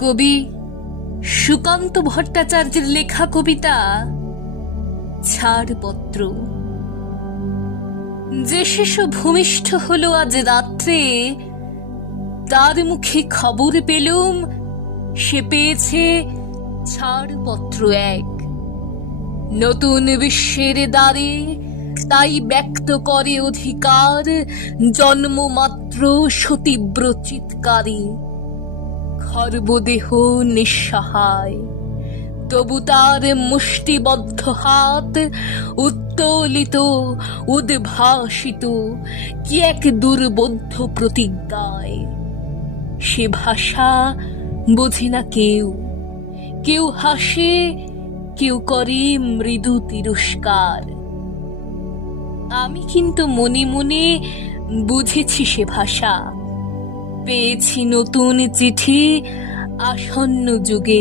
কবি সুকান্ত ভট্টাচার্যের লেখা কবিতা ছাড়পত্র। যে শিশু ভূমিষ্ঠ হলো আজ রাত্রে, তার মুখে খবর পেলুম সে পেয়েছে ছাড়পত্র এক। নতুন বিশ্বের দ্বারে তাই ব্যক্ত করে অধিকার, জন্মমাত্র সতীব্র চিৎকারে। খর্বদেহ নিঃসহায়, তবু তার মুষ্টিবদ্ধ হাত উত্তোলিত উদ্ভাসিত কি এক দুর্বোধ্য প্রতিজ্ঞায়। সে ভাষা বোঝে না কেউ, কেউ হাসে, কেউ করে মৃদু তিরস্কার। আমি কিন্তু মনে মনে বুঝেছি সে ভাষা। পেয়েছি নতুন চিঠি আসন্ন যুগে।